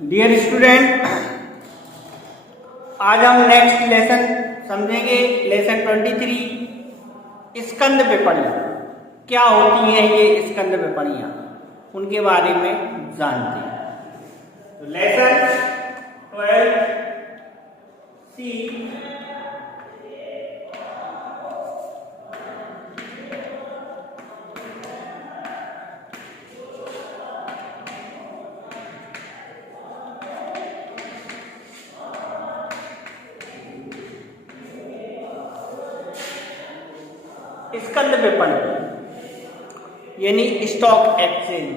Dear student, आज हम next lesson समझेंगे। लेसन 23 स्कंद विपणियाँ। क्या होती हैं ये स्कंद विपणियाँ, उनके बारे में जानते हैं। तो लेसन 12 सी स्कंद विपणन यानी स्टॉक एक्सचेंज।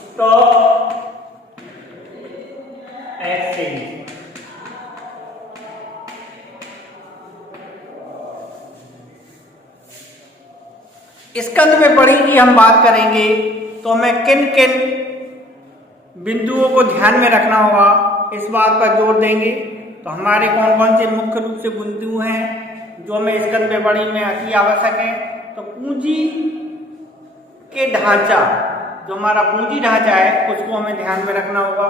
स्टॉक एक्सचेंज स्कंद विपणन की हम बात करेंगे तो हमें किन किन बिंदुओं को ध्यान में रखना होगा, इस बात पर जोर देंगे। तो हमारे कौन कौन से मुख्य रूप से बिंदु हैं जो हमें स्कंद विपणन में अति आवश्यक है। तो पूंजी के ढांचा, जो हमारा पूंजी ढांचा है उसको हमें ध्यान में रखना होगा।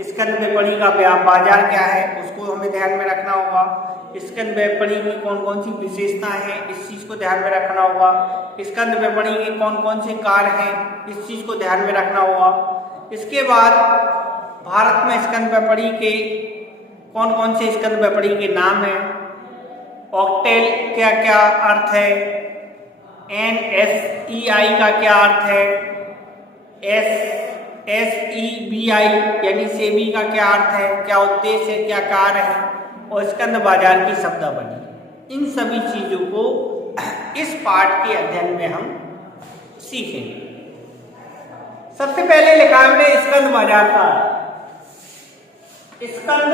स्कंद विपणन का बाजार क्या है उसको हमें ध्यान में रखना होगा। स्कंद विपणन की कौन कौन सी विशेषताएं हैं इस चीज को ध्यान में रखना होगा। स्कंद विपणन के कौन कौन से कार्य हैं इस चीज को ध्यान में रखना होगा। इसके बाद भारत में स्कंद विपणन के कौन कौन से स्कंद विपणन के नाम हैं, ऑक्टेल क्या क्या अर्थ है, NSEI का क्या अर्थ है, SEBI यानी सेबी का क्या अर्थ है, क्या उद्देश्य है, क्या कार्य है, और स्कंद बाजार की शब्दावली। इन सभी चीजों को इस पाठ के अध्ययन में हम सीखेंगे। सबसे पहले लिखा है हमने स्कंद बाजार का। स्कंद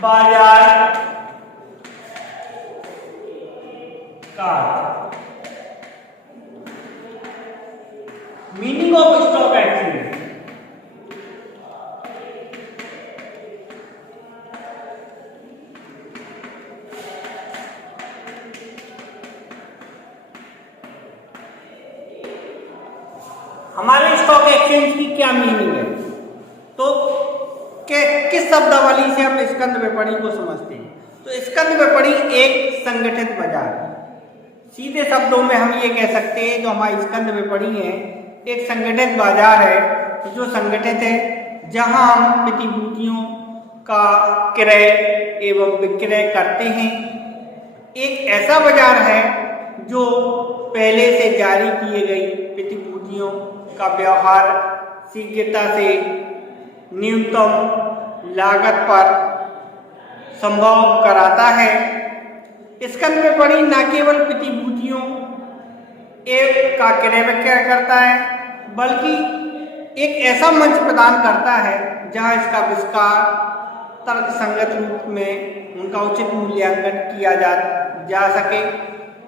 बाजार का मीनिंग ऑफ स्टॉक एक्सचेंज। हमारे स्टॉक एक्सचेंज की क्या मीनिंग है, तो किस शब्दावली से हम स्कंद विपणन को समझते हैं। तो स्कंद विपणन एक संगठित बाजार है। सीधे शब्दों में हम ये कह सकते हैं जो हमारी स्कंद विपणन है एक संगठित बाजार है जो संगठित है, जहां हम प्रतिभूतियों का क्रय एवं विक्रय करते हैं। एक ऐसा बाजार है जो पहले से जारी किए गई प्रतिभूतियों का व्यवहार शीघ्रता से न्यूनतम लागत पर संभव कराता है। स्कंद विपणन न केवल प्रतिभूतियों का क्रय विक्रय करता है बल्कि एक ऐसा मंच प्रदान करता है जहां इसका विस्तार तर्कसंगत रूप में उनका उचित मूल्यांकन किया जा सके।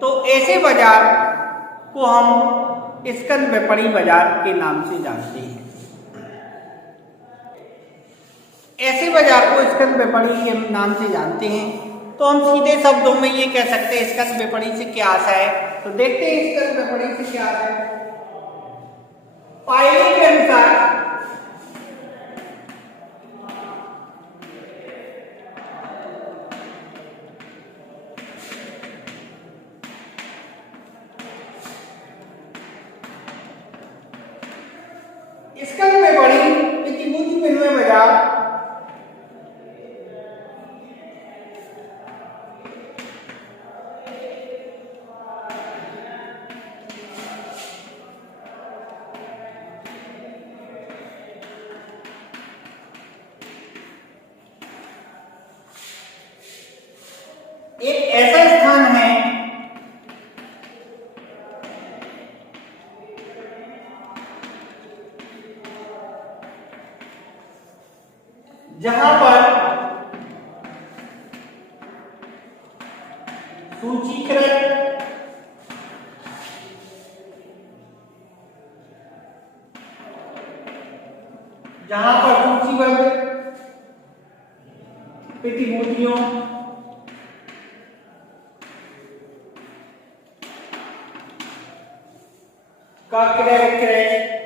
तो ऐसे बाजार को हम स्कंद विपणन बाजार के नाम से जानते हैं। ऐसे बाजार को स्कंद विपणन के नाम से जानते हैं। तो हम सीधे शब्दों में ये कह सकते हैं स्कंद विपणन से क्या आशा है। तो देखते हैं स्कंद विपणन से क्या आशा है। पायले के अनुसार स्कंद विपणन प्रतिभूति विनिमय बाजार एक ऐसा स्थान है जहां पर सूचीकृत सूचीबद्ध प्रतिभूतियों विक्रय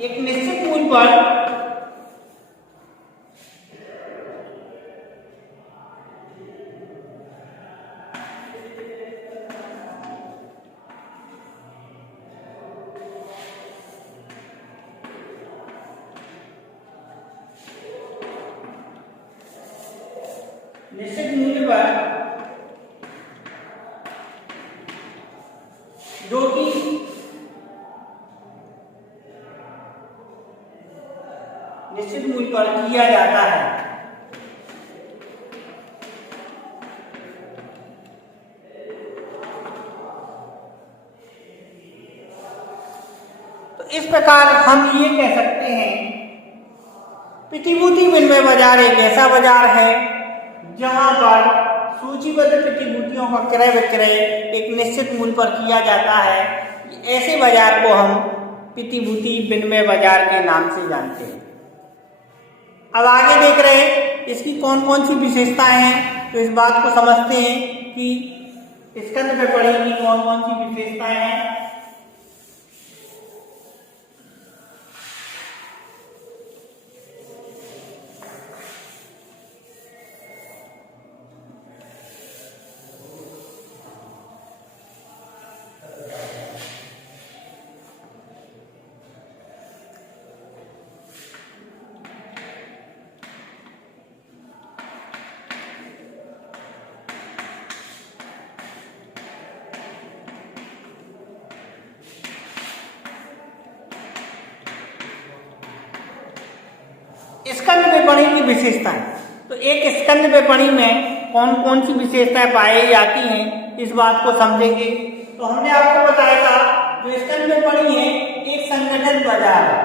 एक निश्चित मूल्य पर जो कि निश्चित मूल्य पर किया जाता है। तो इस प्रकार हम ये कह सकते हैं प्रतिभूति विनिमय बाजार एक ऐसा बाजार है जहां पर सूचीबद्ध प्रतिभूतियों का क्रय विक्रय एक निश्चित मूल्य पर किया जाता है। ऐसे बाजार को हम प्रतिभूति विनिमय बाजार के नाम से जानते हैं। अब आगे देख रहे हैं इसकी कौन कौन सी विशेषताएं हैं, तो इस बात को समझते हैं कि स्कंद में पढ़ी कौन कौन सी विशेषताएं हैं। स्कंद विपणी की विशेषताएं, तो एक स्कंद विपणी में कौन कौन सी विशेषताएं पाई जाती हैं इस बात को समझेंगे। तो हमने आपको बताया था जो स्कंद विपणी है एक संगठित बाजार है।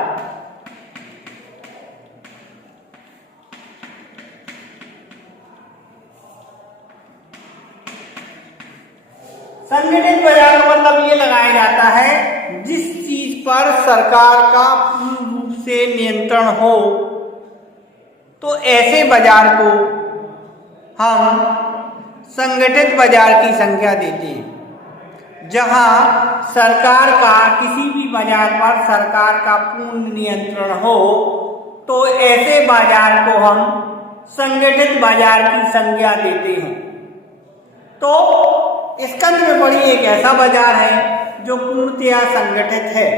संगठित बाजार का मतलब ये लगाया जाता है जिस चीज पर सरकार का पूर्ण रूप से नियंत्रण हो, तो ऐसे बाजार को हम संगठित बाजार की संख्या देते हैं। जहां सरकार का किसी भी बाजार पर सरकार का पूर्ण नियंत्रण हो, तो ऐसे बाजार को हम संगठित बाजार की संज्ञा देते हैं। तो स्कंद विपणी एक ऐसा बाजार है जो पूर्णतया संगठित है।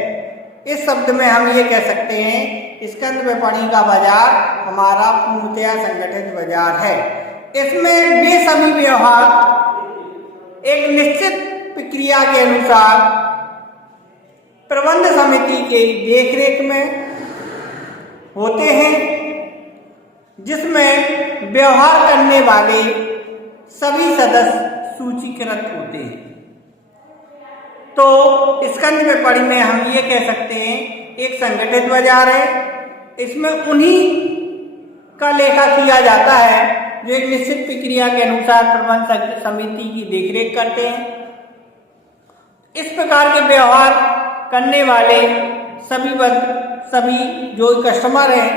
इस शब्द में हम ये कह सकते हैं स्कंद विपणी का बाजार हमारा पूर्णतया संगठित बाजार है। इसमें वे सभी व्यवहार एक निश्चित प्रक्रिया के अनुसार प्रबंध समिति के देखरेख में होते हैं, जिसमें व्यवहार करने वाले सभी सदस्य सूचीकृत होते हैं। तो स्कंद विपणी में हम ये कह सकते हैं एक संगठित बाजार है। इसमें उन्हीं का लेखा किया जाता है जो एक निश्चित प्रक्रिया के अनुसार प्रबंध समिति की देखरेख करते हैं। इस प्रकार के व्यवहार करने वाले सभी जो कस्टमर हैं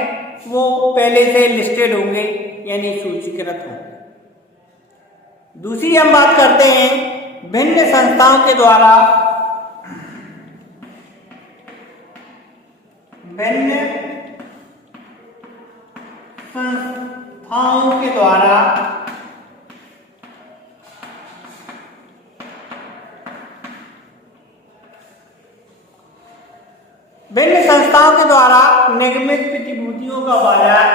वो पहले से लिस्टेड होंगे यानी सूचीकृत होंगे। दूसरी हम बात करते हैं भिन्न संस्थाओं के द्वारा निर्मित प्रतिभूतियों का बाजार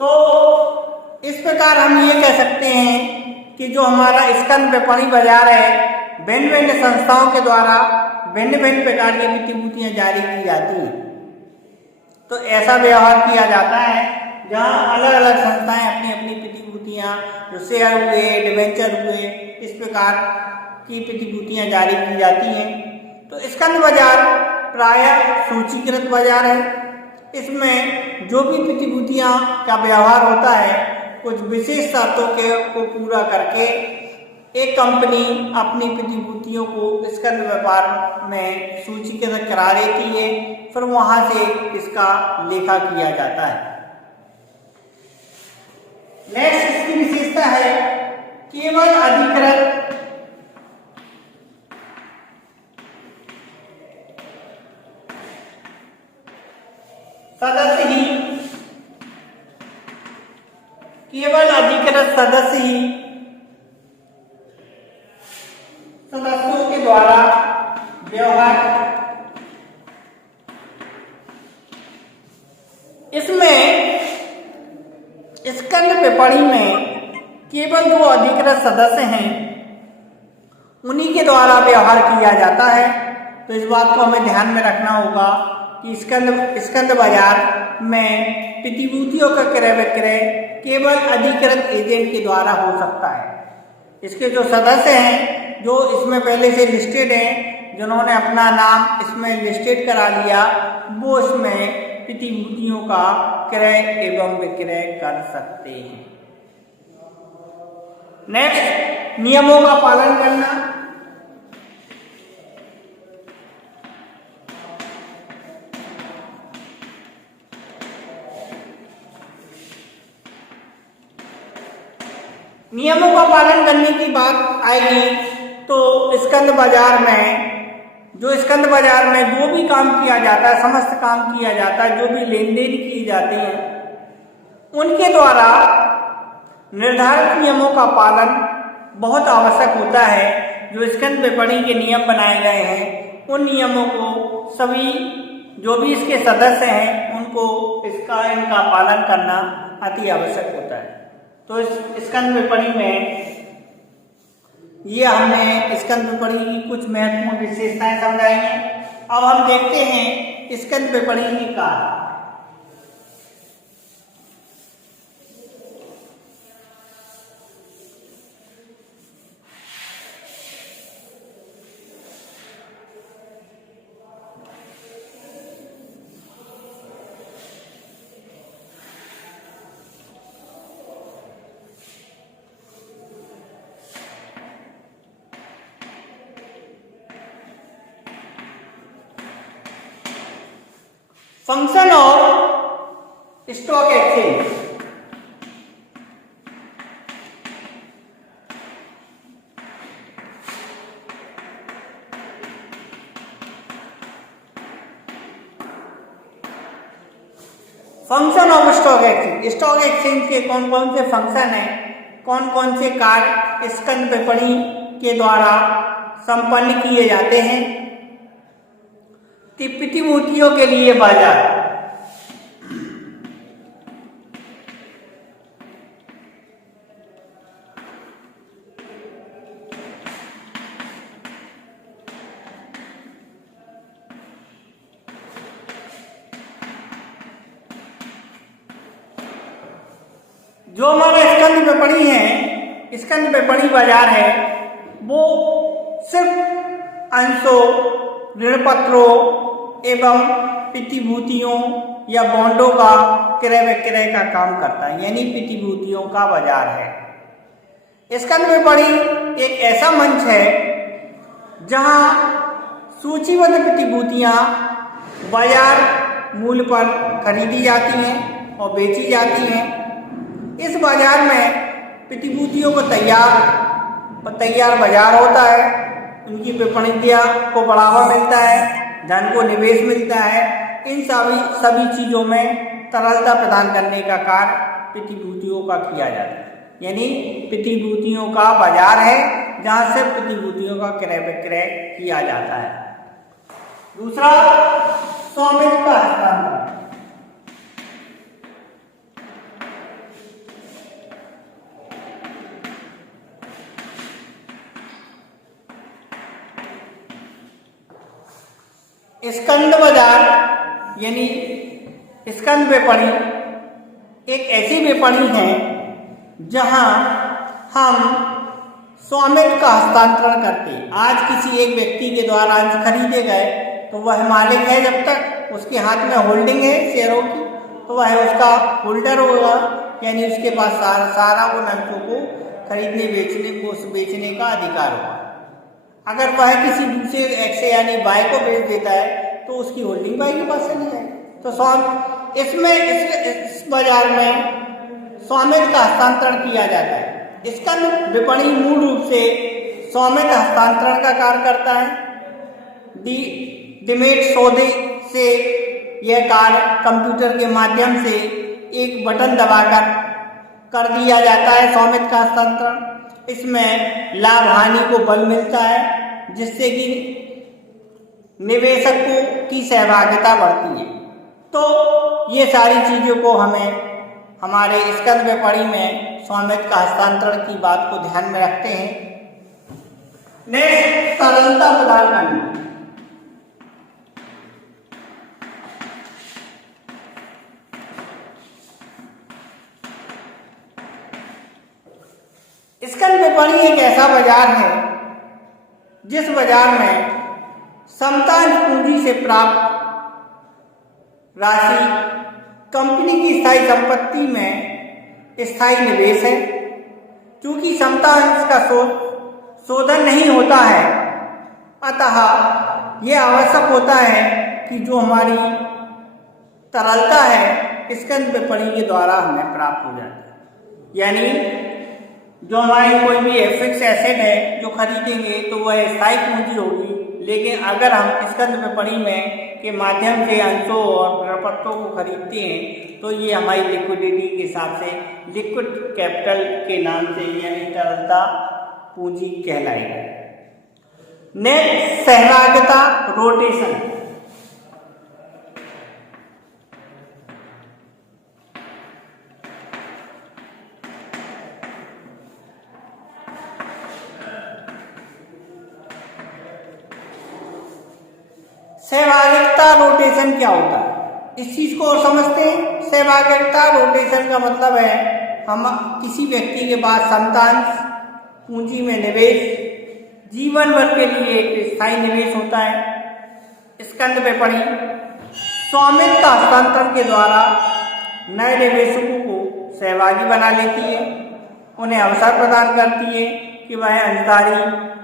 तो इस प्रकार हम ये कह सकते हैं कि जो हमारा स्कंद विपणी बाजार है भिन्न भिन्न संस्थाओं के द्वारा भिन्न भिन्न प्रकार की प्रतिभूतियां जारी की जाती हैं। तो ऐसा व्यवहार किया जाता है जहां अलग अलग संस्थाएं अपनी अपनी प्रतिभूतियां जो शेयर हुए, डिवेंचर हुए, इस प्रकार की प्रतिभूतियां जारी की जाती हैं। तो स्कंद बाजार प्रायः सूचीकृत बाजार है। इसमें जो भी प्रतिभूतियां का व्यवहार होता है कुछ विशेष शर्तों को पूरा करके एक कंपनी अपनी प्रतिभूतियों को स्कंद व्यापार में सूचीकृत करा देती है, फिर वहां से इसका लेखा किया जाता है। नेक्स्ट इसकी विशेषता है केवल अधिकृत सदस्य ही, केवल अधिकृत सदस्य ही सदस्यों के द्वारा व्यवहार। इसमें स्कंद विपणी में केवल जो अधिकृत सदस्य हैं उन्हीं के द्वारा व्यवहार किया जाता है। तो इस बात को हमें ध्यान में रखना होगा कि स्कंद बाजार में प्रतिभूतियों का क्रय विक्रय केवल अधिकृत एजेंट के द्वारा हो सकता है। इसके जो सदस्य हैं जो इसमें पहले से लिस्टेड हैं, जिन्होंने अपना नाम इसमें लिस्टेड करा लिया, वो इसमें प्रतिभूतियों का क्रय एवं विक्रय कर सकते हैं। नेक्स्ट, नियमों का पालन करना। नियमों का पालन करने की बात आएगी तो स्कंद बाजार में जो भी काम किया जाता है, समस्त काम किया जाता है, जो भी लेन देन किए जाते हैं, उनके द्वारा निर्धारित नियमों का पालन बहुत आवश्यक होता है। जो स्कंद विपणी के नियम बनाए गए हैं, उन नियमों को सभी जो भी इसके सदस्य हैं उनको इनका पालन करना अति आवश्यक होता है। तो इस स्कंद विपणी में ये हमने स्कंद विपणी की कुछ महत्वपूर्ण विशेषताएं समझाई हैं। अब हम देखते हैं स्कंद विपणी की कार्य। Function of stock exchange. Function of stock exchange. Stock exchange के कौन कौन से फंक्शन हैं, कौन कौन से कार्य स्कंद विपणी के द्वारा संपन्न किए जाते हैं। प्रतिभूतियों के लिए बाजार। जो हमारा स्कंद विपणी है, स्कंद विपणी बाजार है, वो सिर्फ अंशों, ऋण पत्रों एवं प्रतिभूतियों या बॉन्डों का क्रय विक्रय का काम करता है, यानी प्रतिभूतियों का बाजार है। स्कंद विपणी एक ऐसा मंच है जहां सूचीबद्ध प्रतिभूतियां बाजार मूल्य पर खरीदी जाती हैं और बेची जाती हैं। इस बाजार में प्रतिभूतियों को तैयार बाजार होता है, उनकी विपणिया को बढ़ावा मिलता है, धन को निवेश मिलता है। इन सभी चीजों में तरलता प्रदान करने का कार्य प्रतिभूतियों का किया जाता है, यानी प्रतिभूतियों का बाजार है जहां से प्रतिभूतियों का क्रय विक्रय किया जाता है। दूसरा, स्वामित्व का हस्तांतरण। स्कंद बाजार यानी स्कंद विपणी एक ऐसी विपणी है जहां हम स्वामित्व का हस्तांतरण करते हैं। आज किसी एक व्यक्ति के द्वारा अंश खरीदे गए तो वह मालिक है, जब तक उसके हाथ में होल्डिंग है शेयरों की तो वह उसका होल्डर होगा। यानी उसके पास सारा उन अंशों को खरीदने बेचने का अधिकार होगा। अगर वह किसी दूसरे एक्स यानी बाय को बेच देता है तो उसकी होल्डिंग बाय के पास चली जाएगी। तो इस बाजार में स्वामित्व का हस्तांतरण किया जाता है। इसका विपणी मूल रूप से स्वामित्व हस्तांतरण का कार्य करता है। डीमैट सौदे से यह कार्य कंप्यूटर के माध्यम से एक बटन दबाकर कर दिया जाता है। स्वामित्व का हस्तांतरण, इसमें लाभ हानि को बल मिलता है जिससे कि निवेशक की सहभागिता बढ़ती है। तो ये सारी चीज़ों को हमें हमारे स्कंद विपणी में स्वामित्व का हस्तांतरण की बात को ध्यान में रखते हैं। नेक्स्ट, तरलता प्रदान करना। स्कंद विपणी एक ऐसा बाजार है जिस बाजार में समतांश पूंजी से प्राप्त राशि कंपनी की स्थायी संपत्ति में स्थायी निवेश है। चूंकि समतांश का शोधन नहीं होता है, अतः यह आवश्यक होता है कि जो हमारी तरलता है स्कंद विपणी के द्वारा हमें प्राप्त हो जाती है। यानी जो हमारी कोई भी फिक्स एसेट है जो खरीदेंगे तो वह स्थायी पूंजी होगी, लेकिन अगर हम स्कंद विपणी में के माध्यम से अंशों और प्रपत्रों को खरीदते हैं तो ये हमारी लिक्विडिटी के हिसाब से लिक्विड कैपिटल के नाम से यानी तरलता पूंजी कहलाएगी। नेक्स्ट, सहभागिता रोटेशन। सहभागिता रोटेशन क्या होता है, इस चीज को और समझते हैं। सहभागिता रोटेशन का मतलब है हम किसी व्यक्ति के पास समतांश पूंजी में निवेश जीवन भर के लिए एक स्थायी निवेश होता है। स्कंद विपणी स्वामित्व का हस्तांतरण के द्वारा नए निवेशकों को सहभागी बना लेती है, उन्हें अवसर प्रदान करती है कि वह अंशधारी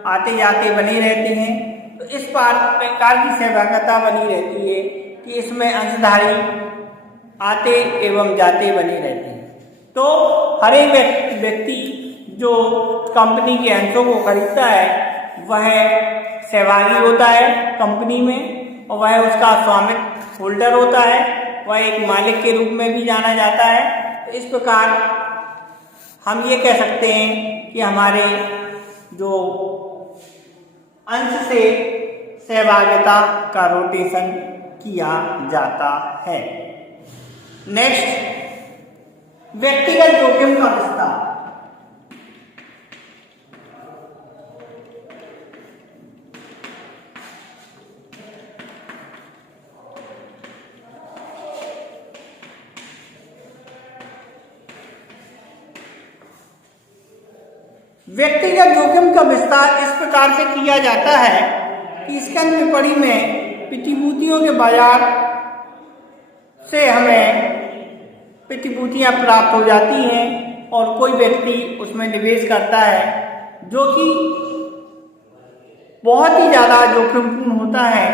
आते जाते बने रहते हैं। तो इस प्रकार की सहभागिता बनी रहती है कि इसमें अंशधारी आते एवं जाते बने रहते हैं। तो हर एक व्यक्ति जो कंपनी के अंशों को खरीदता है वह सहभागी होता है कंपनी में, और वह उसका स्वामित्व होल्डर होता है, वह एक मालिक के रूप में भी जाना जाता है। तो इस प्रकार हम ये कह सकते हैं कि हमारे जो अंश से सहभागिता का रोटेशन किया जाता है। नेक्स्ट, व्यक्तिगत जोखिम का विस्तार। व्यक्तिगत जोखिम का विस्तार इस प्रकार से किया जाता है कि स्कंद विपणी में प्रतिभूतियों के बाजार से हमें प्रतिभूतियां प्राप्त हो जाती हैं और कोई व्यक्ति उसमें निवेश करता है जो कि बहुत ही ज़्यादा जोखिमपूर्ण होता है।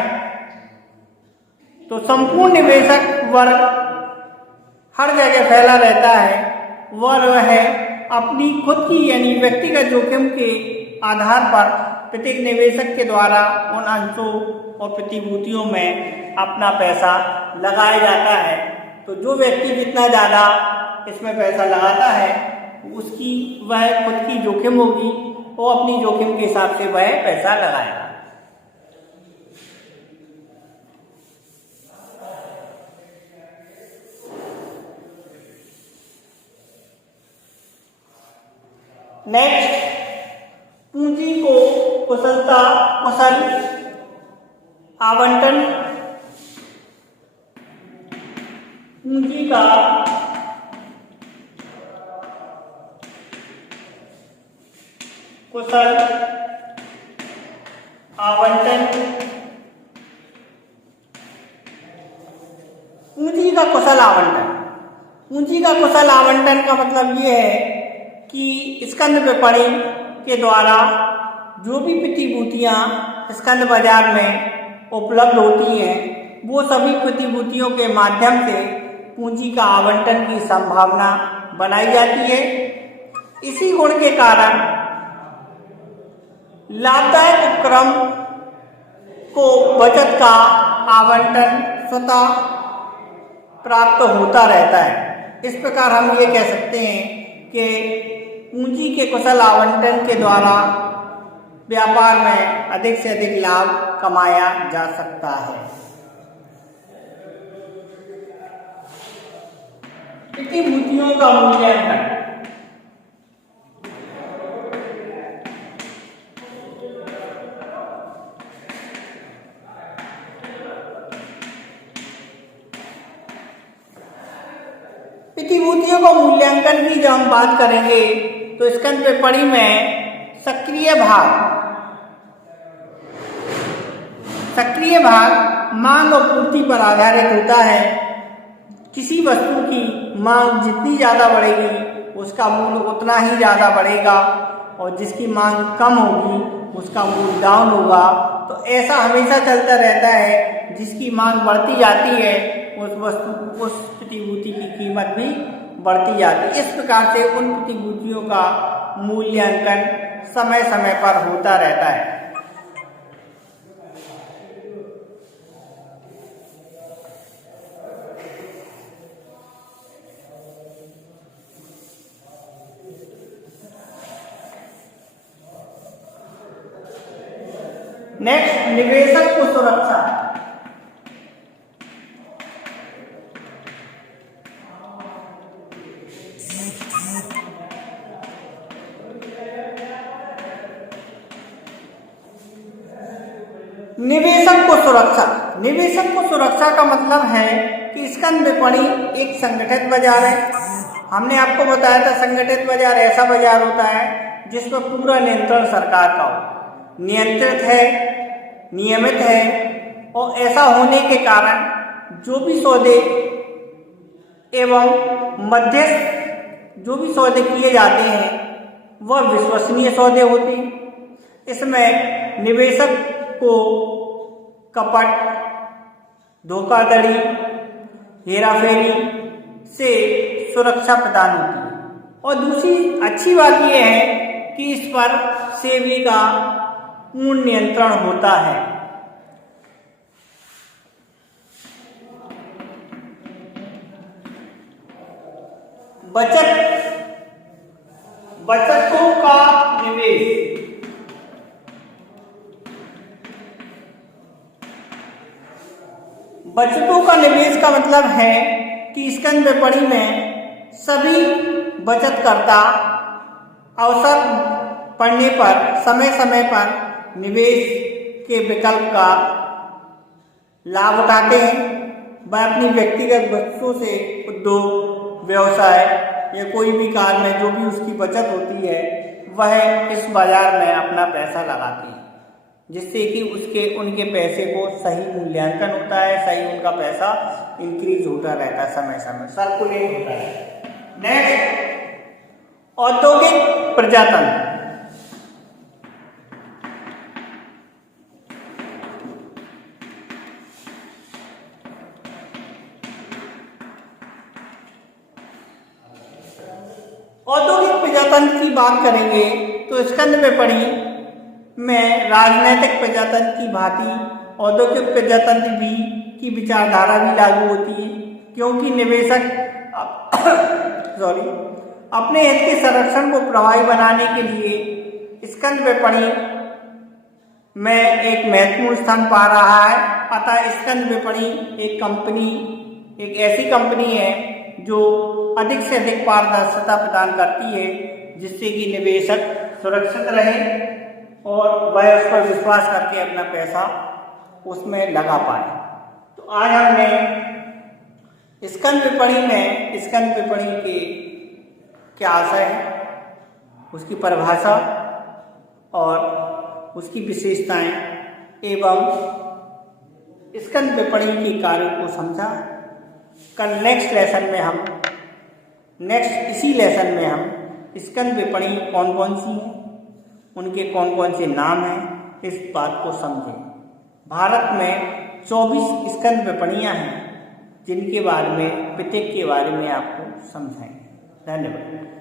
तो संपूर्ण निवेशक वर्ग हर जगह फैला रहता है, वह अपनी खुद की यानी व्यक्तिगत जोखिम के आधार पर प्रत्येक निवेशक के द्वारा उन अंशों और प्रतिभूतियों में अपना पैसा लगाया जाता है। तो जो व्यक्ति जितना ज़्यादा इसमें पैसा लगाता है उसकी वह खुद की जोखिम होगी, वो अपनी जोखिम के हिसाब से वह पैसा लगाएगा। नेक्स्ट, पूंजी को कुशल आवंटन। पूंजी का कुशल आवंटन। पूंजी का कुशल आवंटन पूंजी का कुशल आवंटन का मतलब ये है कि स्कंद विपणि के द्वारा जो भी प्रतिभूतियां स्कंद बाजार में उपलब्ध होती हैं, वो सभी प्रतिभूतियों के माध्यम से पूंजी का आवंटन की संभावना बनाई जाती है। इसी गुण के कारण लाभदायक उपक्रम को बचत का आवंटन स्वतः प्राप्त होता रहता है। इस प्रकार हम ये कह सकते हैं कि पूंजी के कुशल आवंटन के द्वारा व्यापार में अधिक से अधिक लाभ कमाया जा सकता है। प्रतिभूतियों का मूल्यांकन। प्रतिभूतियों का मूल्यांकन की जब हम बात करेंगे तो स्कंद विपणि में सक्रिय भाग मांग और पूर्ति पर आधारित होता है। किसी वस्तु की मांग जितनी ज़्यादा बढ़ेगी उसका मूल्य उतना ही ज़्यादा बढ़ेगा, और जिसकी मांग कम होगी उसका मूल्य डाउन होगा। तो ऐसा हमेशा चलता रहता है। जिसकी मांग बढ़ती जाती है उस प्रतिभूति की कीमत भी बढ़ती जाती है। इस प्रकार से उन प्रतिभूतियों का मूल्यांकन समय समय पर होता रहता है। नेक्स्ट, निवेशक को सुरक्षा। निवेशक को सुरक्षा का मतलब है कि स्कंद विपणि एक संगठित बाजार है। हमने आपको बताया था संगठित बाजार ऐसा बाजार होता है जिस पर पूरा नियंत्रण सरकार का हो, नियंत्रित है, नियमित है, और ऐसा होने के कारण जो भी सौदे एवं मध्यस्थ जो भी सौदे किए जाते हैं वह विश्वसनीय सौदे होते हैं। इसमें निवेशक को कपट, धोखाधड़ी, हेराफेरी से सुरक्षा प्रदान होती है। और दूसरी अच्छी बात यह है कि इस पर सेबी का पूर्ण नियंत्रण होता है। बचतों का निवेश। बचतों का निवेश का मतलब है कि स्कंद विपणि में सभी बचतकर्ता अवसर पड़ने पर समय समय पर निवेश के विकल्प का लाभ उठाते हैं। वह अपनी व्यक्तिगत बचतों से उद्योग, व्यवसाय या कोई भी कार्य में जो भी उसकी बचत होती है वह इस बाजार में अपना पैसा लगाते हैं, जिससे कि उनके पैसे को सही मूल्यांकन होता है, सही उनका पैसा इंक्रीज होता रहता है, समय समय सर्कुलेट होता है। नेक्स्ट, औद्योगिक प्रजातंत्र। औद्योगिक प्रजातंत्र की बात करेंगे तो स्कंद विपणि में राजनैतिक प्रजातंत्र की भांति औद्योगिक प्रजातंत्र भी की विचारधारा भी लागू होती है, क्योंकि निवेशक अपने हित के संरक्षण को प्रभावी बनाने के लिए स्कंद विपणि में एक महत्वपूर्ण स्थान पा रहा है। अतः स्कंद विपणि एक ऐसी कंपनी है जो अधिक से अधिक पारदर्शिता प्रदान करती है, जिससे कि निवेशक सुरक्षित रहे और वह उस पर विश्वास करके अपना पैसा उसमें लगा पाए। तो आज हमने स्कंद विपणि के क्या आशय है, उसकी परिभाषा और उसकी विशेषताएं एवं स्कंद विपणि के कार्यों को समझा। कल नेक्स्ट लेसन में हम नेक्स्ट इसी लेसन में हम स्कंद विपणी कौन कौन सी हैं, उनके कौन कौन से नाम हैं, इस बात को समझें। भारत में 24 स्कंद विपणियाँ हैं जिनके बारे में प्रत्येक के बारे में आपको समझाएंगे। धन्यवाद।